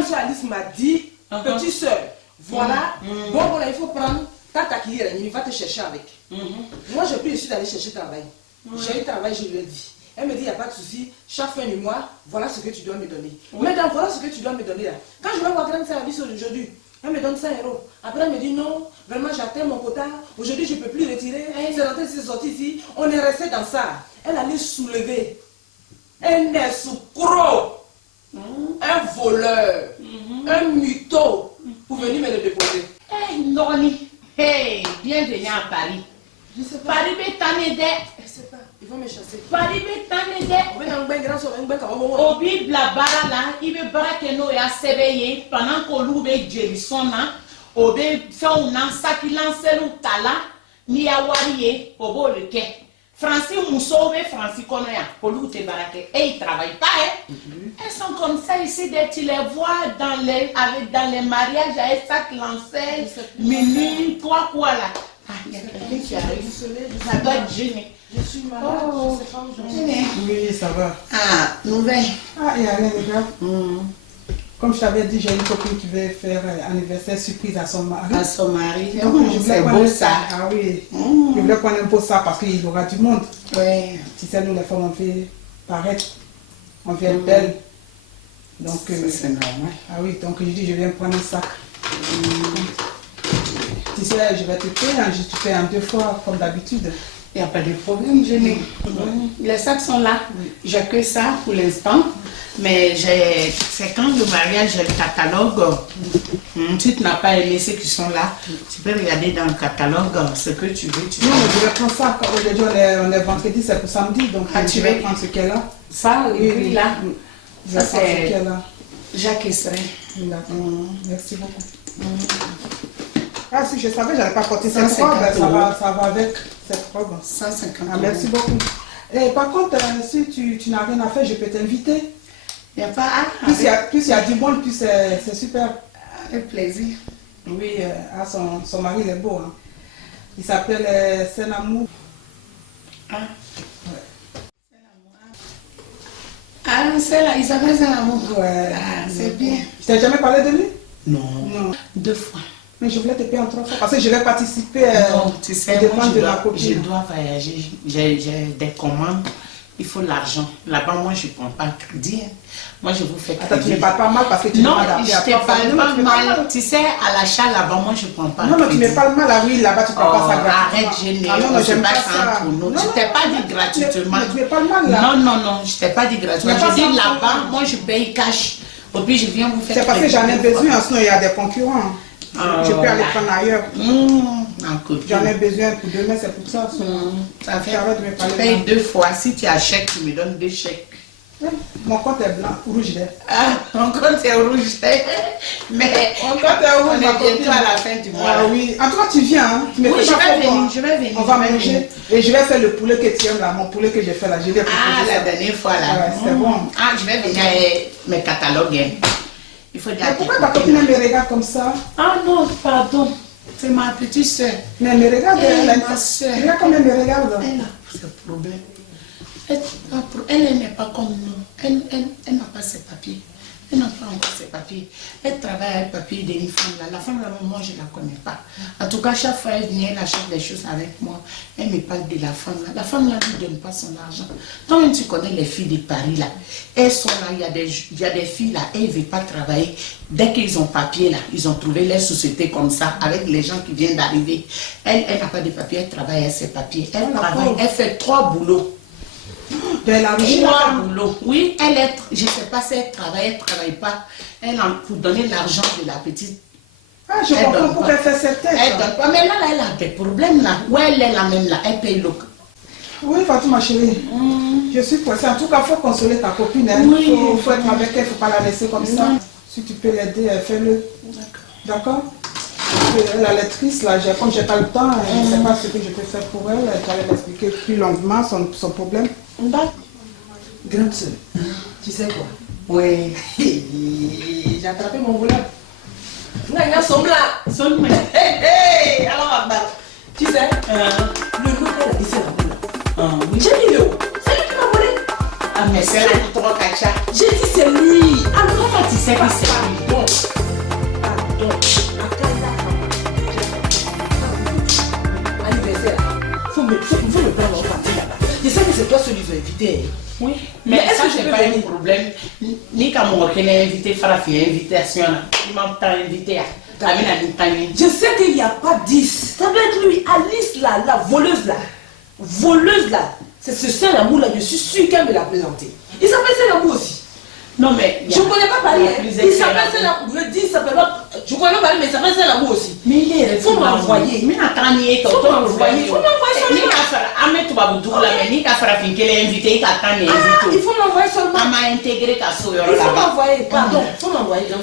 M. Alice m'a dit, petite soeur, voilà, bon, voilà, il faut prendre ta taquille, il va te chercher avec. Moi, j'ai pris, je suis allée chercher travail. J'ai eu travail, je lui ai dit. Elle me dit, il n'y a pas de souci, chaque fin du mois, voilà ce que tu dois me donner. Maintenant, voilà ce que tu dois me donner là. Quand je vais voir grande service aujourd'hui, elle me donne 5 €. Après, elle me dit, non, vraiment, j'atteins mon quota. Aujourd'hui, je ne peux plus retirer. C'est rentré, c'est sorti ici. On est resté dans ça. Elle allait soulever un escroc, un voleur, un mytho pour venir me le déposer. Hey, Noni, hey, bienvenue à Paris. Je sais pas. Paris est tanné de. Je sais pas. Ils vont me chasser. Paris est tanné de. Obi blabara là, il veut braquer nous et à s'éveiller pendant qu'on loue des jérissons là. Obi fait un an, ça qui lance le tala, ni à warié, au beau le quai. Francis Mousseau et Francis Konoya, pour lui te baraquer. Et ils ne travaillent pas, hein. Elles sont comme ça ici, tu les vois dans les mariages avec sac lancé, mini, quoi là. Ah, il y a quelqu'un qui arrive. Ça doit être gêné. Je suis malade, je ne sais pas aujourd'hui. Oui, ça va. Ah, nouvelle. Ah, il n'y a rien de grave. Comme je t'avais dit, j'ai une copine qui veut faire anniversaire surprise à son mari. À son mari. Donc, C'est beau ça. Ah oui. Je voulais prendre un peu ça parce qu'il y aura du monde. Oui. Tu sais, nous les femmes, on fait paraître. On fait être belle. Donc, c'est normal. Ah oui, donc je dis, je viens prendre un sac. Tu sais, je vais te payer, je te paye en 2 fois comme d'habitude. Il n'y a pas de problème, Jenny. Les sacs sont là. J'ai que ça pour l'instant. Mais c'est quand le mariage, j'ai le catalogue. Si tu n'as pas aimé ceux qui sont là, tu peux regarder dans le catalogue ce que tu veux. Non, je vais prendre ça. Aujourd'hui, on est vendredi, c'est pour samedi. Donc, tu je vais prendre ce qu'elle a. Ça, oui, là. Je vais prendre ce qu'elle a. Jacques Esseré. D'accord. Merci beaucoup. Ah, si je savais, je n'allais pas porter cette robe. Ça va avec cette robe. 150 ah, merci beaucoup. Et par contre, si tu n'as rien à faire, je peux t'inviter. Il n'y a pas. Plus il y a du monde, plus c'est super. Avec plaisir. Oui, son mari, il est beau. Hein. Il s'appelle Senamou. Ah. Ouais. Ah, c'est là, il s'appelle Senamou. Ouais. Ah, c'est bien. Je t'ai jamais parlé de lui? Non. 2 fois. Mais je voulais te payer en 3 fois parce que je vais participer non, tu sais, moi, je dois voyager. J'ai des commandes. Il faut l'argent. Là-bas, moi, je ne prends pas le crédit. Moi, je vous fais crédit. Attends, tu ne parles pas mal parce que tu non, je ne te parle pas mal. Tu sais, à l'achat, là-bas, moi, je ne prends pas non, le crédit. Non, tu me parles mal. Ah oui, là-bas, tu ne parles pas ça gratuitement. Arrête, Jenny. Ah non, j'aime pas ça. Non, je ne t'ai pas dit gratuitement. Tu me parles mal, là. Non, je ne t'ai pas dit gratuitement. Je dis là-bas, moi, je paye cash. Et puis, je viens vous faire crédit. C'est parce que j'en ai besoin, sinon il y a des concurrents. Je peux aller prendre ailleurs. J'en ai besoin pour demain, c'est pour ça. Ça fait, tu payes 2 fois. Si tu achètes, tu me donnes 2 chèques. Mon compte est blanc, rouge d'air. Ah, mon compte est rouge d'air. Mais mon compte est rouge, on est bientôt à la fin du mois. Ah oui. En tout cas, tu viens. Hein? Tu me oui, je vais venir. On va manger. Et je vais faire le poulet que tu aimes là, mon poulet que j'ai fait là. Je vais la dernière fois là. Ouais, c'est bon. Ah, je vais venir avec mes catalogues. Il faut dire. Mais pourquoi ta copine me regarde comme ça? Ah non, pardon. C'est ma petite soeur. Mais elle me regarde, ma soeur. Regarde comme elle me regarde. Elle a ce problème. Elle n'est pas comme nous. Elle n'a pas ses papiers. Elle n'a pas encore ses papiers. Elle travaille avec papier d'une femme là. La femme là, moi je ne la connais pas. En tout cas, chaque fois elle vient, elle achète des choses avec moi. Elle me parle de la femme là. La femme là ne donne pas son argent. Toi-même tu connais les filles de Paris là. Elles sont là, il y a des filles là, elles ne veulent pas travailler. Dès qu'ils ont papier là, ils ont trouvé les sociétés comme ça, avec les gens qui viennent d'arriver. Elle n'a pas de papier, elle travaille avec ses papiers. Elle travaille, elle fait 3 boulots. De la boulot. Oui, je ne sais pas si elle travaille pas. Elle a pour donner l'argent de la petite. Ah, je comprends pourquoi elle fait cette tête. Elle donne pas. Mais là, elle a des problèmes là. Où elle est là même là, elle paye le. Oui, Fatou, ma chérie. Je suis pressée. En tout cas, il faut consoler ta copine. Il faut être avec elle, il ne faut pas la laisser comme ça. Si tu peux l'aider, fais-le. D'accord? La lectrice, là, comme je n'ai pas le temps, je ne sais pas ce que je peux faire pour elle. Tu allais m'expliquer plus longuement son problème. Grande soeur, tu sais quoi? Oui. J'ai attrapé mon voleur. Il y a son là. Alors, tu sais, le loup, elle a dit c'est la boule. J'ai mis le haut. C'est lui qui m'a volé. Ah, mais c'est là pour toi, Kacha. J'ai dit c'est lui. Alors, comment tu sais que c'est lui? Donc, à Kanda, anniversaire, faut me prendre en partie là-bas. Je sais que c'est toi celui qui veut inviter. Oui, Mais mais est-ce ça que je c'est peux pas un venir? problème. Ni quand mon est invité, Farafi est invitation là. Il m'a pas invité à Je sais qu'il n'y a pas 10. Ça doit être lui, Alice là, la voleuse là. Voleuse là. C'est ce Saint-Amour là, je suis sûre qu'elle me l'a présenté. Il s'appelle Saint-Amour aussi. Non mais Je ne connais pas Paris. il y a Hein. plusieurs Il s'appelle Saint-Amour. Saint-Amour. Je dis, il s'appelle pas. Je connais pas Paris, mais il s'appelle Saint-Amour aussi. Mais il est Faut m'envoyer. Mais attendez, Faut m'envoyer. Faut m'envoyer Ni seulement. ka fara ame to babu dugula mais ni ka fara fin kele invité il ka tan Ah, il invité. faut m'envoyer seulement. Mama intégré ka so yoro Il faut là. m'envoyer. Pardon, il faut m'envoyer. Donc,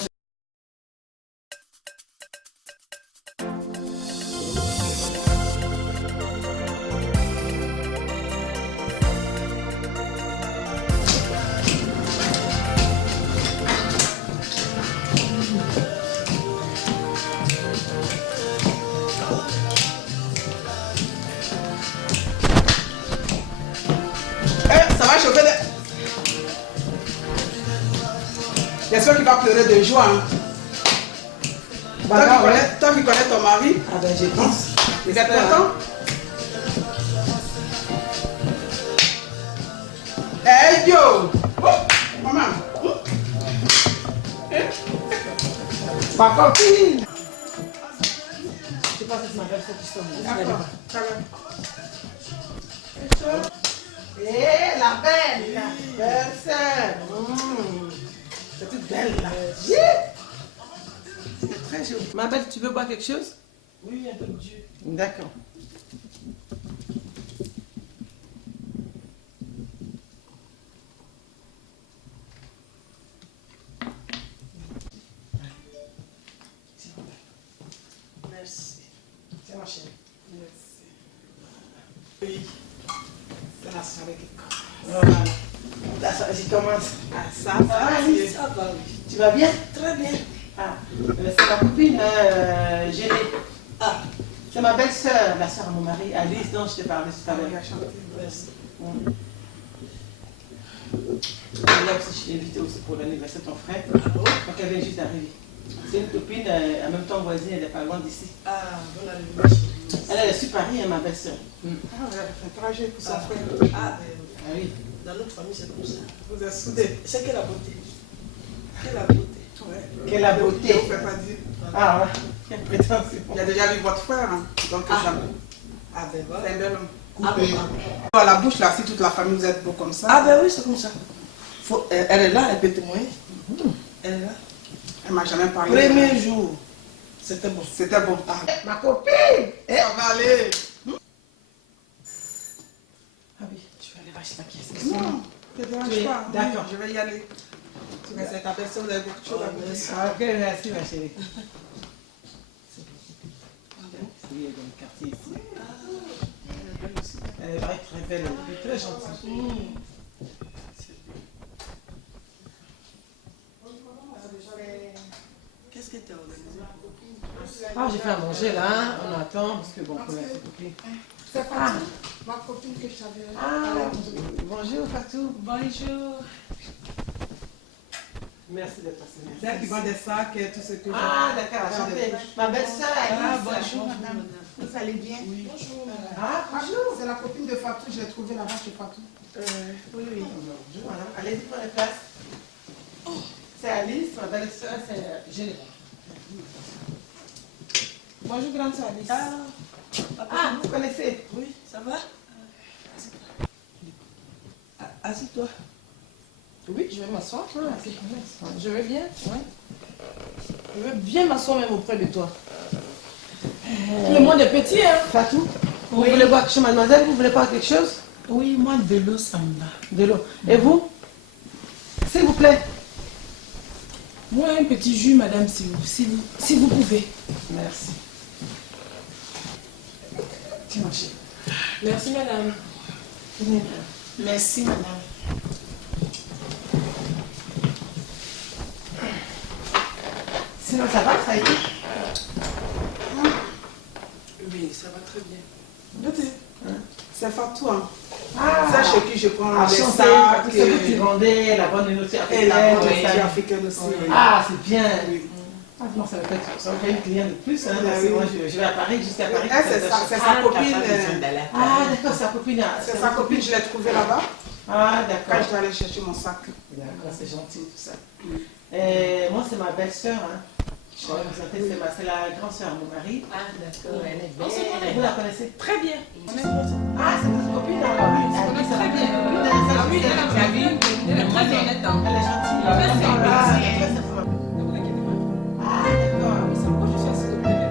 Ça va chauffer de... J'espère qu'il va pleurer de joie. Hein. Toi qui connais ton mari, ah ben, je pense. vous êtes content? Hey yo! Oh, maman! Ma copine. Je sais pas si tu m'appelles ça qui sonne. D'accord, ça va. Eh, la belle! Belle sœur! C'est toute belle là. C'est très joli. Ma belle, tu veux boire quelque chose? Oui, un peu de jus. D'accord. Merci. C'est ma chérie. Merci. Oui. C'est la soirée qui commence. Voilà. Là, ça, j'y commence. Ah, ça va. Oui, ça va, oui. Tu vas bien? Très bien. Ah, c'est ma copine Gélé. Ah, C'est ma belle-sœur, la sœur de mon mari, Alice, dont je te parlais tout à l'heure. merci. Là aussi, je l'ai invitée aussi pour l'anniversaire de ton frère. Donc elle vient juste d'arriver. C'est une copine, en même temps voisine, elle n'est pas loin d'ici. Ah, bonne anniversaire. Elle est sur Paris, hein, ma belle-sœur. Ah, ouais, c'est très joli pour son frère. Ah, Ah oui. dans notre famille, c'est comme ça. Vous êtes soudés. C'est que la beauté. Que la beauté. Ouais. Quelle la Je beauté. ne vous fais pas dire. Ah ouais, quelle prétention. Il a déjà vu votre frère, hein. Donc ça. Ah, ben voilà. C'est un bel homme. Ah, Coupé. À la bouche, là, si toute la famille vous êtes beau comme ça. Ah, ben oui, c'est comme ça. Elle est là, elle peut témoigner. Elle est là. Elle m'a jamais parlé. Premier jour. C'était bon. C'était bon. Ah, ma copine! Ça va aller. Ah oui, tu vas aller racheter ta pièce. Non, ne te dérange Tu es- pas. d'accord. Oui, je vais y aller. Tu vas essayer ta personne, vous avez beaucoup de choses à vous dire. Ah, ok, merci ma chérie. C'est bien dans le quartier ici. Elle est très très belle, elle est très gentille. Qu'est-ce que tu as organisé? Ah, j'ai fait à manger là, hein. On attend, parce que bon, pour la copine. C'est Fatou, ma copine que je t'avais. Ah, bonjour Fatou. Bonjour. Merci d'être passé. C'est elle qui vend des sacs et tout ce que Ah, d'accord, enchantée. Ma belle-sœur, Ah, Alice. bonjour madame. Vous allez bien? Oui. Bonjour madame. Ah, bonjour. C'est la copine de Fatou, je l'ai trouvée là-bas chez Fatou. Oui, oui. Voilà, allez-y, prenez place. C'est Alice, ma belle-sœur, c'est Gélé. Bonjour grande sœur Alice. Ah, vous connaissez? Oui, ça va? Assieds-toi. Oui, je vais m'asseoir. Je vais bien, ouais. Je vais bien m'asseoir même auprès de toi. Le monde est petit, hein? Fatou, vous voulez boire quelque chose, mademoiselle? Vous voulez boire quelque chose? Oui, moi de l'eau ça me va. De l'eau. Et vous? S'il vous plaît. Moi, un petit jus, madame, si vous pouvez. Merci. Tiens, ma chérie. Merci, madame. Merci madame. Sinon, ça va, ça a été? Oui, ça va très bien. Beauté. C'est Fatou, hein. Ah, C'est chez qui je prends les enchanté, sacs. tout ce que tu vendais, la bonne nourriture Et la bonne africaine, nourriture africaine aussi. Ah, c'est bien. Ah non, ça va faire une cliente de plus. Hein, parce que moi, je vais à Paris, jusqu'à Paris. C'est sa copine. Ah, d'accord, sa copine. C'est sa copine, je l'ai trouvée là-bas. Ah, Quand d'accord. je vais aller chercher mon sac. D'accord, c'est gentil tout ça. Moi, c'est ma belle-sœur. Hein. Je vais vous présenter, c'est la grande-sœur de mon mari. Ah, d'accord, elle est On se belle. connaît. Vous la connaissez? Très bien. Ah, c'est votre copine alors? Oui, On se connaît très bien. Ah oui, elle est très bien. Elle est très honnête. Hein. Elle est gentille. Ah, Ah, c'est d'accord. bien. Très sympa. Ne vous inquiétez pas. Ah, d'accord. C'est pourquoi je suis assise au premier.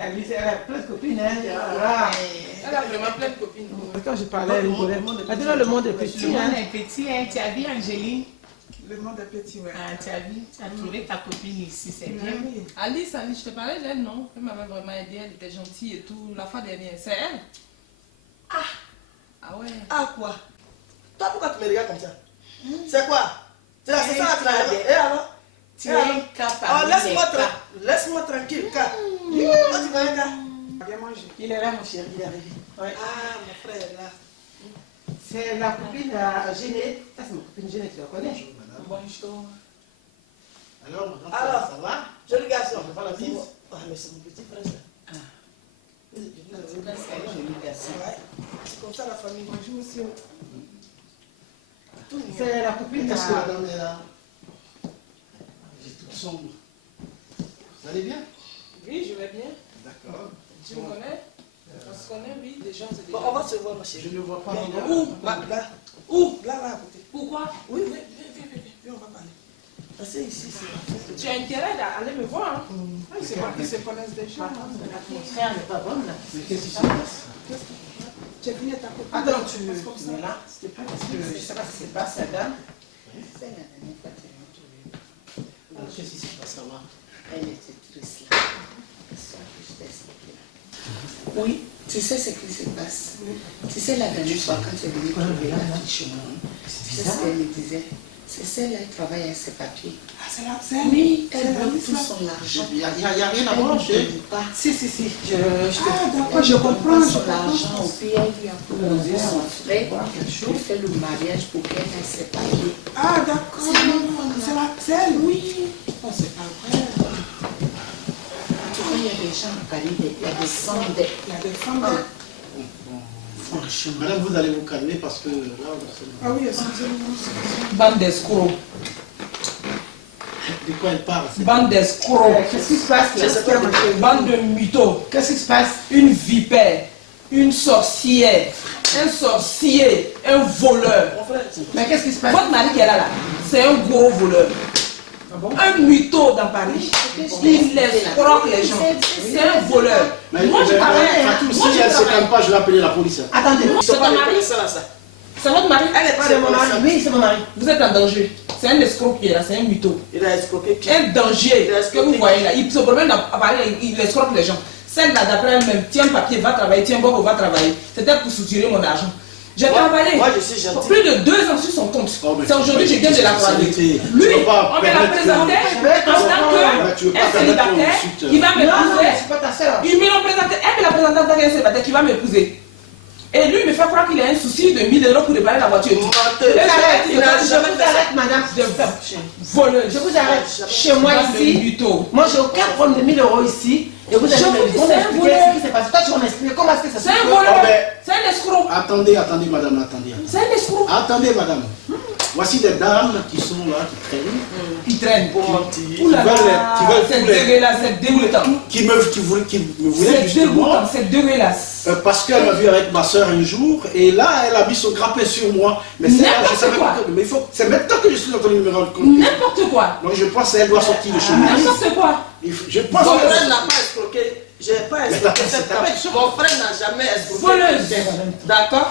Alice, elle a plein de copines. Hein. Voilà. Elle a vraiment plein de copines. Quand je parlais, elle rigolait. Maintenant, le monde est Le petit. monde Hein. est petit, hein. Tu as vu Angéline? Le monde est petit, ouais. Ah, tu as vu? Tu as trouvé ta copine ici, c'est bien. Oui. Alice, je te parlais d'elle, non? Elle m'avait vraiment aidée, elle était gentille et tout. La fois dernière, c'est elle? Ah ouais. Ah, quoi? Toi, pourquoi tu me regardes comme ça? C'est quoi? C'est ça la travail. Et alors? Tu es un cas Oh, parmi les cas. laisse-moi tranquille, car. Toi, tu vas un cas. Viens manger. Il est là, mon chéri, il est arrivé. Ouais. Ah, mon frère est là. C'est la copine Génette. Ça, c'est ma copine Génette, tu la connais? Bonjour, madame. Bonjour. Alors, Alors, ça va? Joli garçon. On fait la bise? Ah, mais c'est mon petit frère, ça. Ouais. C'est comme ça la famille. Bonjour, monsieur. C'est la copine Qu'est-ce que madame est là? Elle est toute sombre. Vous allez bien? Oui, je vais bien. D'accord. Tu me connais? On se connaît, oui, déjà, c'est déjà. Bon, on va se voir, ma chérie. Je ne le vois pas. Viens, madame. Où? Là. Où? Là, à côté. Pourquoi? Oui, viens, on va parler. Parce que ici, c'est... Tu as intérêt d'aller me voir, hein? C'est pas qu'ils se connaissent déjà. Mon frère n'est pas bonne, là. Mais qu'est-ce qui se passe? Tu es venu à ta copine. Attends, tu es là? C'était pas parce que je ne sais pas ce qui se passe, la dame. C'est la dernière fois que tu m'as trouvé. Alors, qu'est-ce qui se passe? Ça va? Elle était triste là. Je t'ai expliqué là. Oui, tu sais ce qui se passe. Tu sais la dernière fois quand tu es venu trouver la fille chez moi, tu sais ce qu'elle me disait. C'est celle-là qui travaille avec ses papiers. Ah, c'est la scène. Oui, elle C'est donne la tout son argent. Il n'y a rien à Elle voir, ne chérie. donne pas. Si. Ah, d'accord, je comprends. Je Son comprends. argent, puis elle lui a proposé son frère pour faire le mariage pour qu'elle ait ses papiers. Ah, d'accord. C'est la scène. Oui. Oh, c'est pas vrai. Tu vois, il y a des gens à Paris, il y a des sommes de... Il y a des femmes. Franchement. Madame, vous allez vous calmer parce que là, Ah oui, excusez-moi. Bande d'escrocs. de quoi elle parle? Bande d'escrocs. Qu'est-ce qui se passe là? Qu'est-ce qu'il y a, ma chérie? Bande de mythos. Qu'est-ce qui se passe? Une vipère. Une sorcière. Un sorcier. Un voleur. Mon frère, Mais qu'est-ce qui se passe? Votre mari qui est là, c'est un gros voleur. Ah bon? Un mytho dans Paris. Il escroque les gens. C'est un voleur. Mais Moi, je travaille. Fatou, Moi, si je elle ne se travaille. calme pas, je vais appeler la police. Hein. Attendez, c'est pas ton les mari? connaissants là, ça. C'est votre mari. Elle n'est pas c'est de mon mari. Oui, c'est mon mari. Vous êtes en danger. C'est un escroc qui est là, c'est un mytho. Il a escroqué qui? Un danger que vous voyez là. Il se promène à Paris, il escroque les gens. Celle-là, d'après elle-même, tiens papier, va travailler, tiens Bobo, va travailler. C'était pour soutirer mon argent. J'ai travaillé Moi, je suis gentil. plus de 2 ans sur son compte. Oh, mais C'est aujourd'hui que je viens de la croiser. Tu Lui, peux pas on me l'a permettre présenté que- en tant Mais tu veux pas qu'un permettre qu'on célibataire insulte. qui va Non, non, m'épouser. c'est pas ta soeur. Ils me l'ont présenté, elle me l'a présenté en tant qu'un célibataire qui va m'épouser. Et lui me fait croire qu'il a un souci de 1000 € pour réparer la voiture. Menteur. Et là, Il n'a Je jamais vous fait ça. arrête, madame. Voleuse. Je vous arrête. Chez moi ici, moi j'ai aucun problème de 1000 € ici. Et vous allez Je vous me dis, vous c'est un m'expliquer voleur. ce qui s'est passé. Toi, tu vas m'expliquer comment est-ce que ça se C'est un fait. voleur. Oh, mais- C'est un escroc. Attendez, madame, attendez. C'est un escroc. Attendez, madame. Voici des dames qui sont là, qui traînent, Il traîne. Pour mentir. Ouh là Qui veulent- là. qui veulent C'est tous les- dégueulasse, c'est dégoûtant. qui me voulaient C'est justement, dégoûtant, c'est dégueulasse. parce qu'elle m'a vu avec ma soeur un jour, et là, elle a mis son grappin sur moi. Mais c'est là, N'importe je savais quoi. pas que- mais il faut, c'est maintenant que je suis entendu me rendre compte. N'importe quoi. Donc je pense qu'elle doit sortir de chez moi. N'importe quoi. Je pense Mon que... frère n'a pas escroqué. J'ai pas escroqué cette femme. Mon frère n'a jamais escroqué. Voleuse. quelqu'un. D'accord?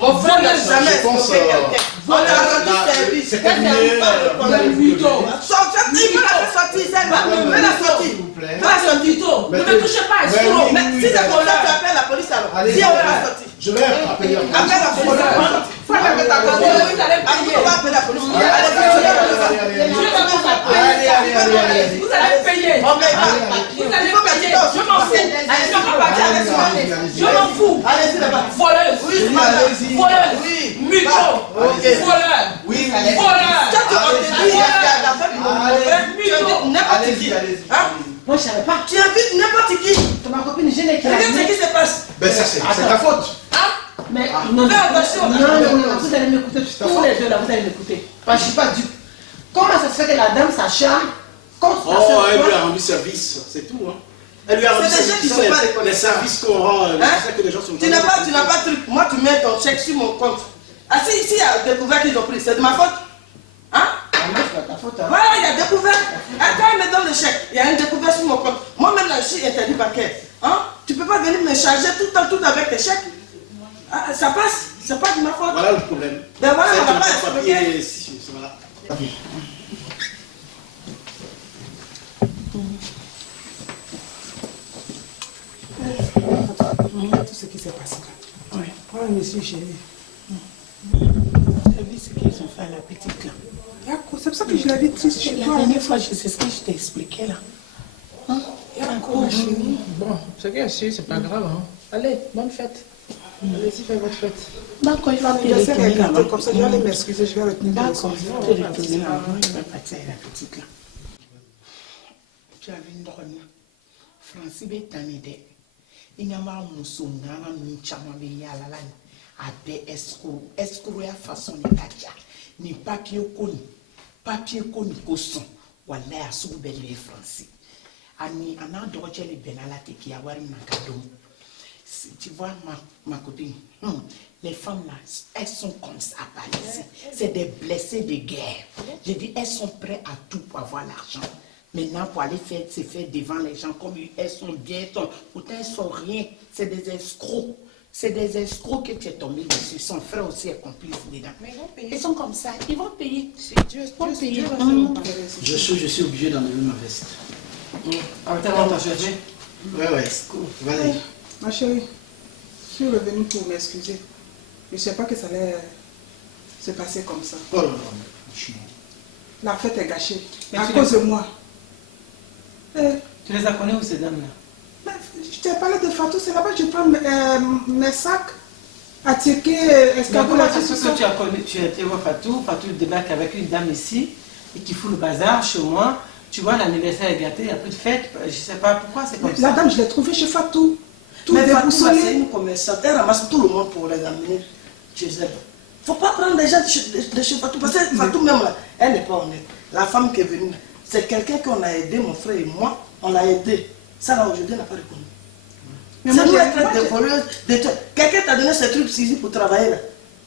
Mon frère n'a jamais Je pense, escroqué quelqu'un. On a rendu service. c'est Elle n'a terminé. pas reconnu. Mytho. Il veut la faire sortir, c'est elle. Fais la sortir. S'il vous plaît. Fais la sortir. Mytho. Ne me touchez pas, Mais escroc. oui, Mais si c'est comme ça, tu appelles la police alors. Allez, Si on veut la sortir. je vais appeler la police. Appelle la police. Faut appeler ta Vous police. allez Ah, payer. on va appeler la police. Vous allez payer. On paye pas. Vous allez payer. Je m'en fous. Je m'en partir avec moi. Je m'en fous. Allez-y là-bas. Voleuse. Oui, madame. Voleuse. Oui. Mytho. Ok. Voleur. Oui, Voleur. Quand tu as dit, il y a la femme n'importe qui. Hein? Moi, je savais pas. Tu invites n'importe qui. C'est ma copine, je n'ai qu'à. Regarde ce qui se passe. Ben ça c'est ta faute. Mais non, fais attention. Non, vous allez m'écouter. Tous les deux là, vous allez m'écouter. Parce que je ne suis pas dupe. Comment ça se fait que la dame s'acharne contre la Oh, elle seule lui a fois? rendu service, c'est tout. Hein. Elle lui a rendu C'est des gens qui service. sont pas Les reconnaissants. services qu'on rend, c'est ça que les gens sont Tu n'as pas de truc. Moi, tu mets ton chèque sur mon compte. Ah, si il y a découvert qu'ils ont pris, c'est de ma faute. Hein? Ah non, c'est pas ta faute. Hein. Voilà, il y a découvert. Ah, quand il me donne le chèque, il y a un découvert sur mon compte. Moi-même, là, je suis interdit bancaire. Hein? Tu ne peux pas venir me charger tout le temps, tout avec tes chèques. Ah, ça passe. C'est pas de ma faute. Voilà le problème. Ben voilà, C'est on va pas ton papier, expliquer. voilà. Tout ce qui s'est passé là. Oui. Oh, monsieur chéri. Tu as vu ce qu'ils ont fait à la petite là? C'est pour ça que je l'avais dit chez La toi. dernière fois, c'est ce que je t'ai expliqué là. Hein? Encore, chérie. Bon, ce qui est sûr, c'est pas grave. Hein. Allez, bonne fête. Allez-y, faites votre fête. D'accord, il va te L'anniversaire est retourner gâté là-bas. comme ça, je vais aller m'excuser, je vais retenir le D'accord, conseil. je vais te retourner là-bas. Je vais partir à la petite là. Tu avais une drôle. Francis Betanide. Il n'y a pas de moussou, il n'y a pas de moussou, il n'y a pas de escroc, ya façon de katia. Ni papier koni koson. Wala ya sou belle Francis. Ani ana droche le benala te ki awari makadom. Tu vois ma copine, les femmes là, elles sont comme ça à Paris. C'est des blessés de guerre. Je dis, elles sont prêtes à tout pour avoir l'argent. Maintenant, pour aller se faire devant les gens, comme elles sont bien, pourtant elles sont rien. C'est des escrocs. C'est des escrocs que tu es tombé dessus. Son frère aussi est complice dedans. Mais ils vont payer. Ils sont comme ça, ils vont payer. Dieu, Ils vont payer. Dieu va faire le papier. Je suis obligé d'enlever ma veste. Ah, t'as longtemps cherché. Ouais, vas-y. Ma chérie, je suis revenue pour m'excuser. Je ne sais pas que ça allait se passer comme ça. Oh là là, franchement. La fête est gâchée. Mais À tu cause l'as- de moi. Tu les as connus où ces dames-là? Mais je t'ai parlé de Fatou, c'est là-bas que je prends mes sacs à tirer, escargot, Comment là, ça tout se fait ça. que tu as connu, tu as été voir Fatou débarque avec une dame ici et qui fout le bazar chez moi. Tu vois, l'anniversaire est gâté, il n'y a plus de fête. Je ne sais pas pourquoi c'est comme La ça. dame, je l'ai trouvée chez Fatou. Tout Mais Fatou, c'est déboussolé. une commerçante. Elle ramasse tout le monde pour les amener chez elle. Il ne faut pas prendre des gens de chez Fatou. Parce que Fatou, même là, elle n'est pas honnête. La femme qui est venue, c'est quelqu'un qu'on a aidé, mon frère et moi. On l'a aidé. Ça, là, aujourd'hui, elle n'a pas reconnu. Mais C'est moi, nous j'ai- les traite moi, de voleuses. Quelqu'un t'a donné ces trucs ici pour travailler là.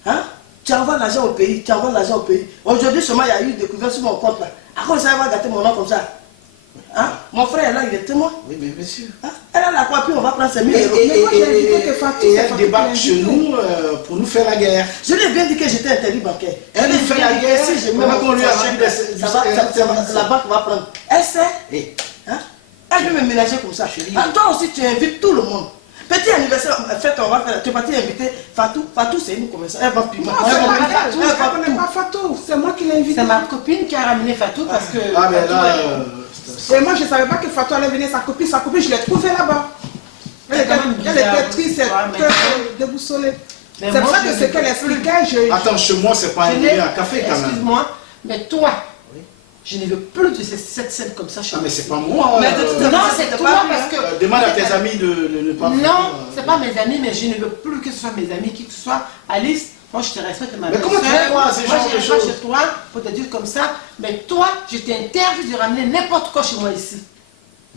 Hein? Tu envoies l'argent au pays. Tu envoies l'argent au pays. Aujourd'hui, seulement, il y a eu une découverte sur mon compte là. À quoi ça va gâter mon nom comme ça? Hein? Mon frère est là, il est témoin. Oui, mais monsieur. Hein? Elle a la quoi, puis on va prendre ses 1000 euros. Mais moi, j'ai invité que Fatou, Et c'est elle Fatou qui débarque l'a chez invité. nous pour nous faire la guerre. Je lui ai bien dit que j'étais interdit bancaire. Elle nous fait la guerre, Si je même mets qu'on lui a mon rendu chèque, des- la banque va prendre. Elle sait. Et Hein? Elle veut me ménager comme ça. Ah, toi aussi, tu invites tout le monde. Petit anniversaire, fête, on va faire. Tu es parti inviter Fatou. Fatou, c'est une commerçante. Elle va piment. Non, Elle c'est va pas piment. Fatou, Elle je va ne connais tout. pas Fatou. C'est moi qui l'ai invité. C'est ma copine qui a ramené Fatou parce que. ah, mais Fatou là, est- Et moi, je ne savais pas que Fatou allait venir, sa copine, je l'ai trouvée là-bas. Elle C'est quand même était bizarre, triste, ouais, mais- déboussolée. Mais C'est moi, pour ça je que ne ce qu'elle peux expliquait, je... attends, chez moi, c'est pas Je un n'ai- dîner à café quand même. Excuse-moi, mais toi, je ne veux plus de cette scène comme ça chez Ah, moi. mais c'est pas moi. Mais de toute façon, Non, c'était c'est pas toi lui, parce hein. que. Demande à tes amis de ne pas. Non, c'est pas mes amis, mais je ne veux plus que ce soit mes amis, qui que ce soit. Alice, moi je te respecte, ma Mais comment tu belle-sœur. fais quoi, ces Moi genres je de viens pas choses? chez toi pour te dire comme ça, mais toi, je t'interdis de ramener n'importe quoi chez moi ici.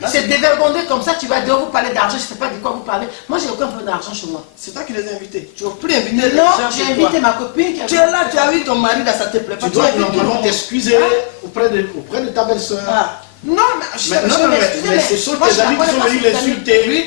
C'est dévergondé comme ça, tu vas devoir vous parler d'argent, je ne sais pas de quoi vous parlez. Moi j'ai aucun peu d'argent chez moi. C'est toi qui les as invités. Tu ne vas plus inviter les Non, gens j'ai chez toi. invité ma copine qui a Tu es là, tu as eu ton mari là, ça te plaît pas. Tu dois invites tout le normalement monde. t'excuser auprès de ta belle-sœur. Ah. Non, mais je Mais sais non, je mais m'excuse, ce sont moi, tes je la amis qui connais sont pas, venus cette amie. l'insulter. Oui.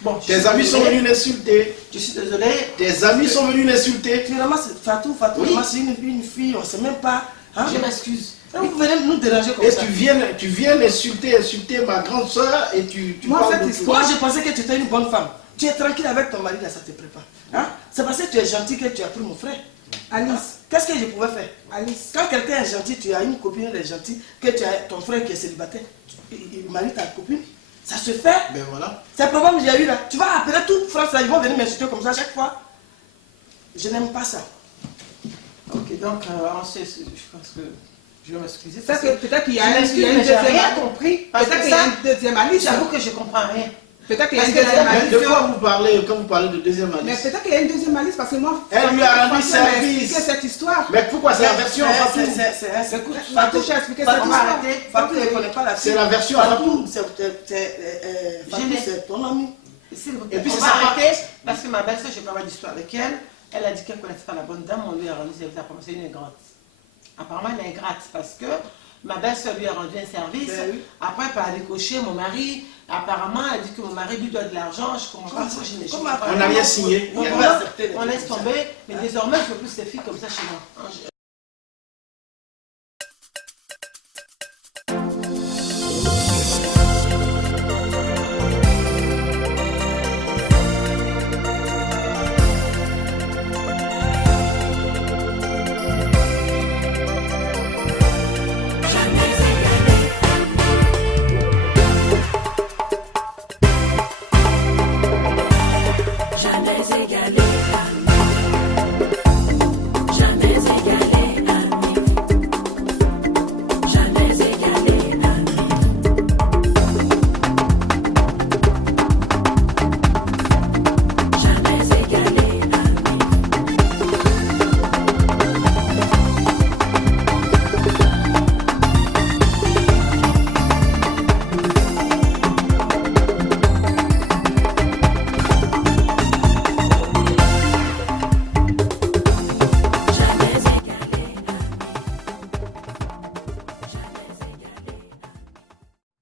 Bon, je Tes suis amis sont désolée. venus l'insulter. Je suis désolée. Tes amis sont venus l'insulter. Tu ramasses Fatou, Oui. ramasses une fille, on ne sait même pas. Hein? Je m'excuse. Et vous venez nous déranger comme Et ça. tu viens insulter ma grande soeur et tu Moi, parles cette de histoire- Moi, je pensais que tu étais une bonne femme. Tu es tranquille avec ton mari, là, ça te prépare. Hein? C'est parce que tu es gentil que tu as pris mon frère. Alice, Qu'est-ce que je pouvais faire? Alice, Quand quelqu'un est gentil, tu as une copine, elle est gentille, que tu as ton frère qui est célibataire, il marie ta copine, ça se fait. Ben voilà. C'est le problème que j'ai eu là. Tu vas appeler toute France, là, ils vont venir m'insulter comme ça à chaque fois. Je n'aime pas ça. Ok, donc je pense que Je vais m'excuser. Peut-être qu'il y a Je un m'excuse, mais j'ai rien compris. Parce Peut-être que qu'il y a ça, une deuxième malice. j'avoue que je comprends rien. Peut-être qu'il y a une Parce que deuxième la- Mais malice. de quoi vous parlez quand vous parlez de deuxième Mais malice? peut-être qu'il y a une deuxième malice parce que moi, Elle lui a rendu Fatou m'a service. expliqué cette histoire. Mais pourquoi c'est la version à Fatou? Écoute, Fatou, j'ai expliqué cette Fatou, histoire. arrêtez. Fatou ne connaît pas la fille. C'est la version à Fatou. Fatou, c'est ton ami. S'il vous Et plaît, puis on c'est va ça. arrêter parce que ma belle-sœur, j'ai pas mal d'histoire avec elle. Elle a dit qu'elle ne connaissait pas la bonne dame, on lui a rendu service. Apparemment, c'est une ingrate. Apparemment, elle est ingrate parce que ma belle-sœur lui a rendu un service. Ben oui. Après, elle a décoché mon mari. Apparemment, elle dit que mon mari lui doit de l'argent. Je comprends pas ça. Comment- comprends On pas. n'a rien signé. On Donc, va voilà, accepter les on laisse trucs comme tomber, mais désormais je ne veux plus ces filles comme ça chez moi. Hein,